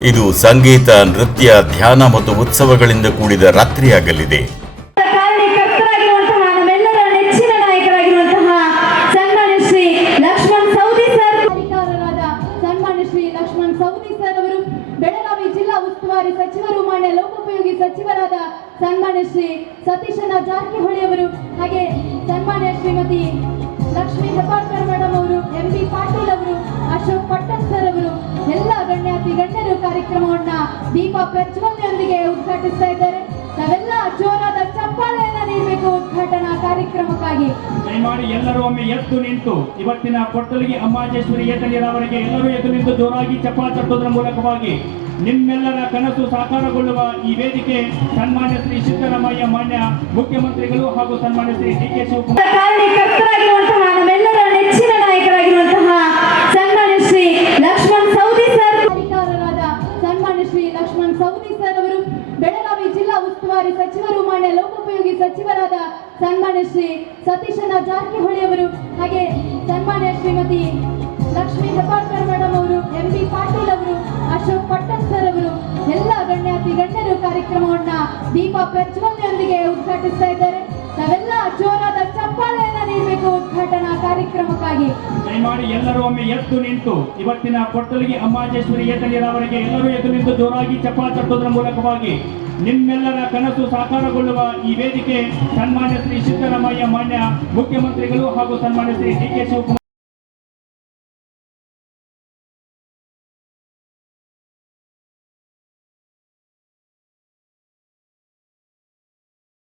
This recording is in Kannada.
ಇದು ಸಂಗೀತ, ನೃತ್ಯ, ಧ್ಯಾನ ಮತ್ತು ಉತ್ಸವಗಳಿಂದ ಕೂಡಿದ ರಾತ್ರಿಯಾಗಲಿದೆ. ಸಚಿವರು, ಮಾನ್ಯ ಲೋಕೋಪಯೋಗಿ ಸಚಿವರಾದ ಸನ್ಮಾನ್ಯ ಶ್ರೀ ಸತೀಶನ ಜಾರಕಿಹೊಳಿ ಅವರು, ಹಾಗೆ ಸನ್ಮಾನ್ಯ ಶ್ರೀಮತಿ ಗಣ್ಯಾತಿ ಗಣ್ಯರು ಕಾರ್ಯಕ್ರಮವನ್ನ ದೀಪ ಪ್ರಜ್ವಲನೆಯೊಂದಿಗೆ ಉದ್ಘಾಟಿಸ್ತಾ ಇದ್ದಾರೆ. ನಾವೆಲ್ಲ ಜೋರಾದ ಚಪ್ಪಾಳೆಯನ್ನ ನೀಡಬೇಕು ಉದ್ಘಾಟನಾ ಕಾರ್ಯಕ್ರಮಕ್ಕಾಗಿ. ದಯಮಾಡಿ ಎಲ್ಲರೂ ಒಮ್ಮೆ ಎದ್ದು ನಿಂತು ಇವತ್ತಿನ ಕೊಟ್ಟಲಿಗೆ ಅಮ್ಮಾಜೇಶ್ವರಿ ಏತನೀರಾವರಿಗೆ ಎಲ್ಲರೂ ಎದ್ದು ನಿಂತು ಜೋರಾಗಿ ಚಪ್ಪಾಳೆ ತಟ್ಟುವುದರ ಮೂಲಕವಾಗಿ ನಿಮ್ಮೆಲ್ಲರ ಕನಸು ಸಾಕಾರಗೊಳ್ಳುವ ಈ ವೇದಿಕೆ ಸನ್ಮಾನ್ಯ ಶ್ರೀ ಸಿದ್ದರಾಮಯ್ಯ ಮಾನ್ಯ ಮುಖ್ಯಮಂತ್ರಿಗಳು ಹಾಗೂ ಸನ್ಮಾನ್ಯ ಶ್ರೀ ಡಿ ಕೆ ಶಿವಕುಮಾರ್ ಉಸ್ತುವಾರಿ ಸಚಿವರು ಮಾನ್ಯ ಲೋಕೋಪಯೋಗಿ ಸಚಿವರಾದ ಸನ್ಮಾನ್ಯ ಶ್ರೀ ಸತೀಶನ ಜಾರಕಿಹೊಳಿ ಅವರು ಹಾಗೆ ಸನ್ಮಾನ್ಯ ಶ್ರೀಮತಿ ಲಕ್ಷ್ಮೀ ಹೆಬ್ಬಾಳ್ಕರ್ ಮೇಡಮ್ ಅವರು, ಎಂ ಬಿ ಪಾಟೀಲ್ ಅವರು, ಅಶೋಕ್ ಪಟ್ಟಣ್ ಅವರು, ಎಲ್ಲ ಗಣ್ಯಾತಿ ಗಣ್ಯರು ಕಾರ್ಯಕ್ರಮವನ್ನ ದೀಪ ಪ್ರಜ್ವಲನೆಯೊಂದಿಗೆ ಉದ್ಘಾಟಿಸ್ತಾ ಇದ್ದಾರೆ. ನಾವೆಲ್ಲ ಜೋರಾದ ಕಾರ್ಯಕ್ರಮಕ್ಕಾಗಿ ದಯಮಾಡಿ ಎಲ್ಲರೂ ಒಮ್ಮೆ ಎದ್ದು ನಿಂತು, ಇವತ್ತಿನ ಕೊಟ್ಟಲಿಗೆ ಅಮ್ಮಾಜೇಶ್ವರಿ ಏತನಿಯರವರಿಗೆ ಎಲ್ಲರೂ ಎದ್ದು ನಿಂತು ಜೋರಾಗಿ ಚಪ್ಪಾಳೆ ತಟ್ಟುವುದರ ಮೂಲಕವಾಗಿ ನಿಮ್ಮೆಲ್ಲರ ಕನಸು ಸಾಕಾರಗೊಳ್ಳುವ ಈ ವೇದಿಕೆ ಸನ್ಮಾನ್ಯ ಶ್ರೀ ಸಿದ್ದರಾಮಯ್ಯ ಮಾನ್ಯ ಮುಖ್ಯಮಂತ್ರಿಗಳು ಹಾಗೂ ಸನ್ಮಾನ್ಯ ಶ್ರೀ ಡಿ ಕೆ ಶಿವಕುಮಾರ್